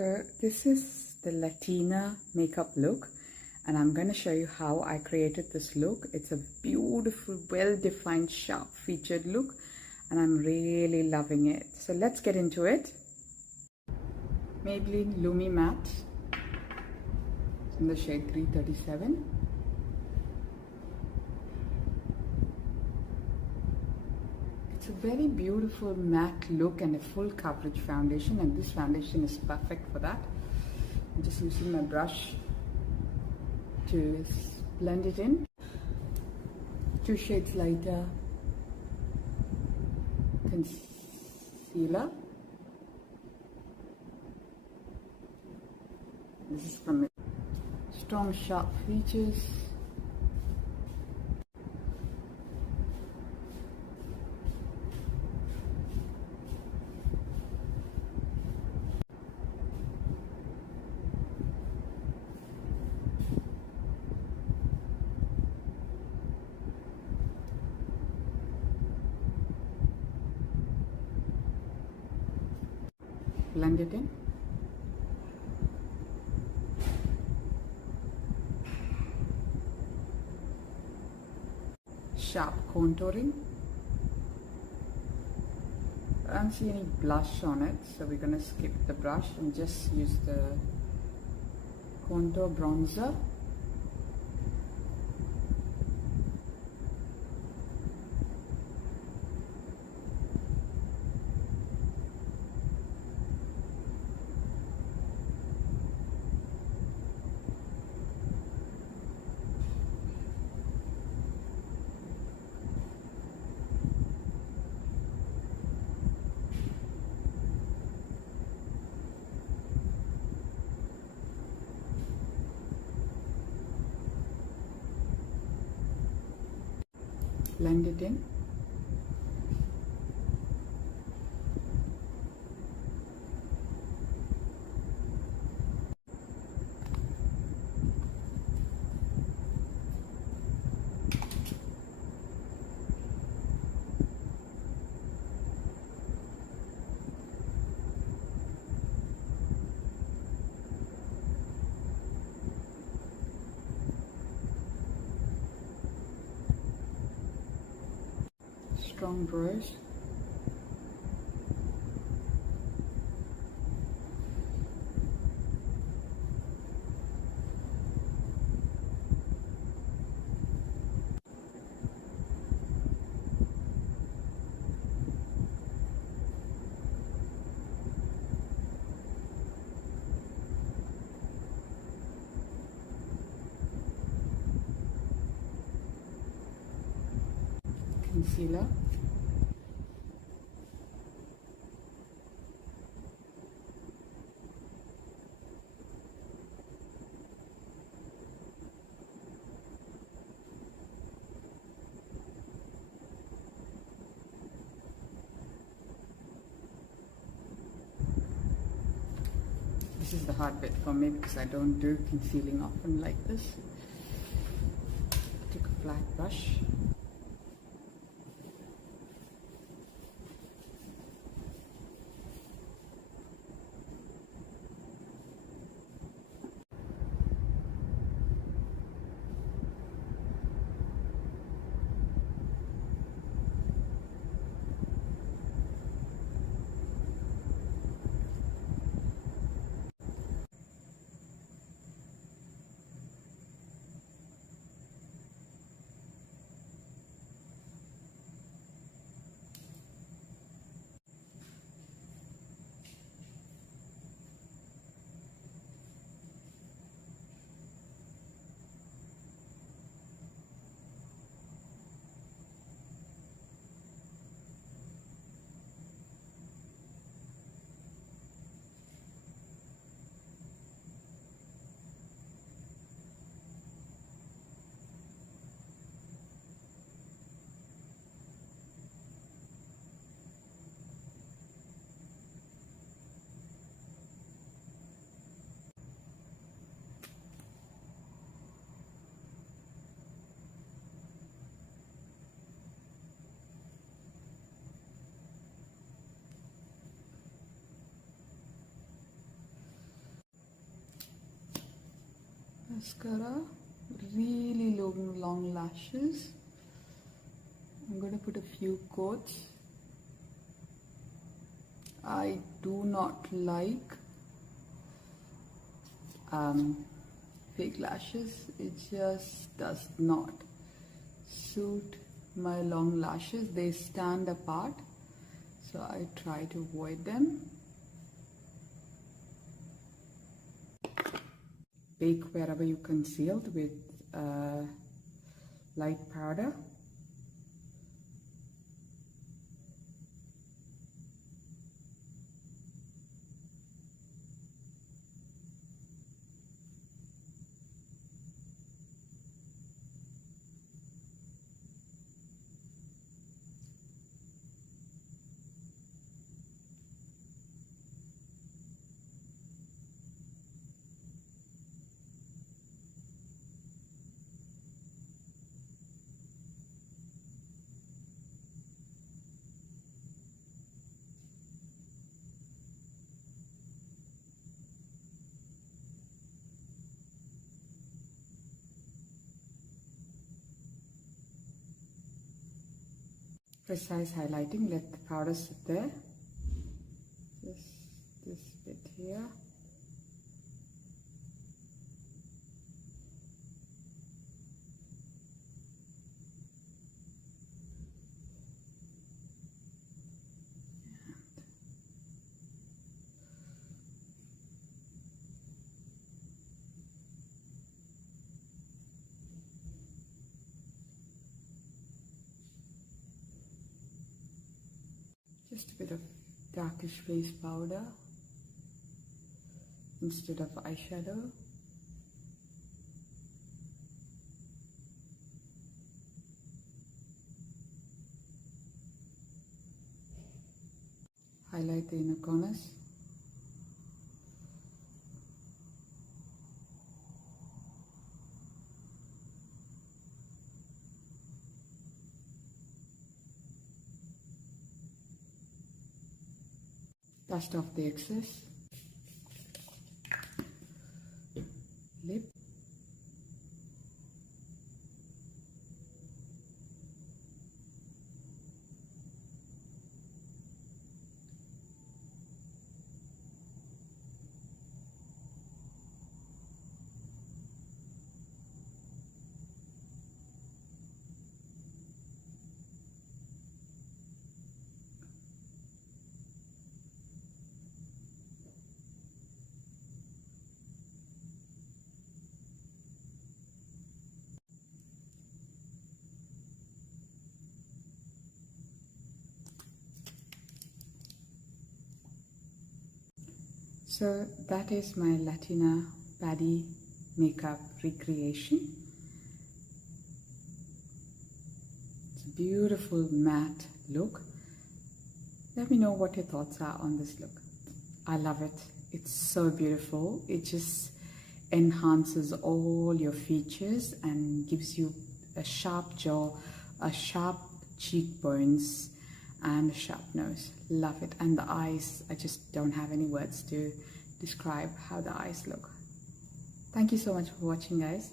So this is the Latina makeup look, and I'm going to show you how I created this look. It's a beautiful, well-defined, sharp featured look, and I'm really loving it. So let's get into it. Maybelline Lumi Matte in the shade 337. It's a very beautiful matte look and a full coverage foundation, and this foundation is perfect for that. I'm just using my brush to blend it in. 2 shades lighter concealer. This is from Strong Sharp Features. Blend it in. Sharp contouring. I don't see any blush on it, so we're going to skip the brush and just use the contour bronzer. Blend it in. Strong brush. Concealer. This is the hard bit for me because I don't do concealing often like this. Take a flat brush. mascara, really long lashes. I'm going to put a few coats. I do not like fake lashes. It just does not suit my long lashes. They stand apart, so I try to avoid them. Bake wherever you concealed with light powder. Precise highlighting, let the powder sit there. Just this bit here. Just a bit of darkish face powder instead of eyeshadow. Highlight the inner corners. Dust off the excess. Lip. So that is my Latina baddie makeup recreation. It's a beautiful matte look. Let me know what your thoughts are on this look. I love it. It's so beautiful. It just enhances all your features and gives you a sharp jaw, a sharp cheekbones, and a sharp nose. Love it. And the eyes, I just don't have any words to describe how the eyes look. Thank you so much for watching, guys.